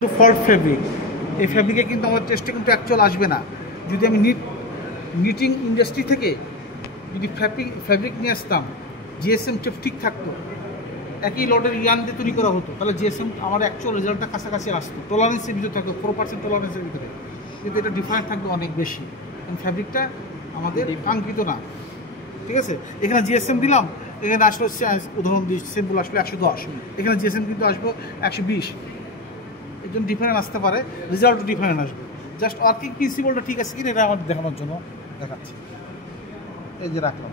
Fault fabric, এই ফেব্রিকে কিন্তু আমার টেস্টে কিন্তু অ্যাকচুয়াল আসবে না। যদি আমি নিটিং ইন্ডাস্ট্রি থেকে যদি ফ্যাব্রিক নিয়ে আসতাম, জিএসএম টেপ ঠিক থাকতো, একই লটের ইয়ান দিয়ে তৈরি করা হতো, তাহলে জিএসএম আমার অ্যাকচুয়াল রেজাল্টটা কাছাকাছি আসতো, টলারেন্সের ভিতরে থাকতো, 4% টলারেন্সের ভিতরে। কিন্তু এটা ডিফারেন্ট থাকবে অনেক বেশি, কারণ ফ্যাব্রিকটা আমাদের কাঙ্ক্ষিত না। ঠিক আছে, এখানে জিএসএম দিলাম, এখানে আসলো উদাহরণ দিই, সিম্পল আসলো 110, এখানে জিএসএম কিন্তু আসবো 120। এর জন্য ডিফারেন্ট আসতে পারে, রেজাল্টও ডিফারেন্ট আসবে। জাস্ট ওয়ার্কিং প্রিন্সিপালটা ঠিক আছে কিনা এটা আমার দেখানোর জন্য দেখাচ্ছি। এই যে রাখলাম,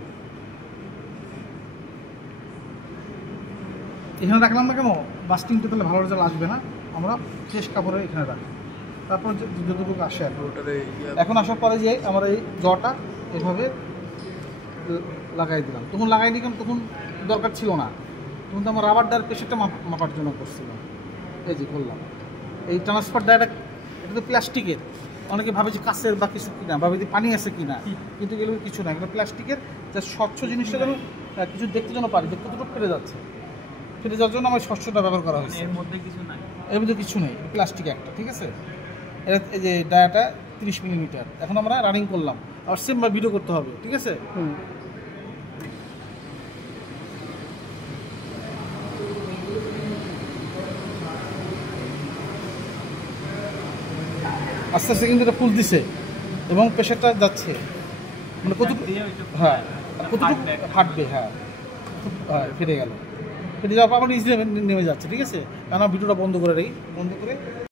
এখানে রাখলাম না কেন, বাস্টিংটা তাহলে ভালো রেজাল্ট আসবে না। আমরা ফ্রেশ কাপড়ে এখানে রাখি, তারপর যতটুকু আসে আর এখন আসার পরে যে আমরা এই জটা এভাবে লাগাই দিলাম। তখন লাগাইনি কারণ তখন দরকার ছিল না, তখন তো আমার রাবার ডায়ের প্রেশারটা মাপার জন্য করছিলাম। এই যে করলাম, এই ট্রান্সফার ডায়াটা এটা তো প্লাস্টিকের, অনেকে ভাবে যে কাঁচের বা কিছু কিনা, ভাবে যে পানি আছে কিনা, কিন্তু এগুলো কিছু না, এগুলো প্লাস্টিকের। যা স্বচ্ছ জিনিসটা যেন কিছু দেখতে যেন পারি যে কতটুকু ফেলে যাচ্ছে, ফেলে যাওয়ার জন্য আমার স্বচ্ছটা ব্যবহার করা হয়েছে। এর মধ্যে কিছু নাই, এর মধ্যে কিছু নেই, প্লাস্টিক একটা। ঠিক আছে, এটা এই যে ডায়াটা 30 মিলিমিটার। এখন আমরা রানিং করলাম, আর সেম বা ভিডিও করতে হবে। ঠিক আছে, আস্তে আস্তে কিন্তু এটা ফুল দিছে এবং প্রেশারটা যাচ্ছে, মানে কতটুকু, হ্যাঁ কতটুকু ফাটবে, হ্যাঁ ফেটে গেল, ফেটে যাওয়ার পর আমার ইজিলি নেমে যাচ্ছে। ঠিক আছে, কারণ ভিডিওটা বন্ধ করে রাখি, বন্ধ করে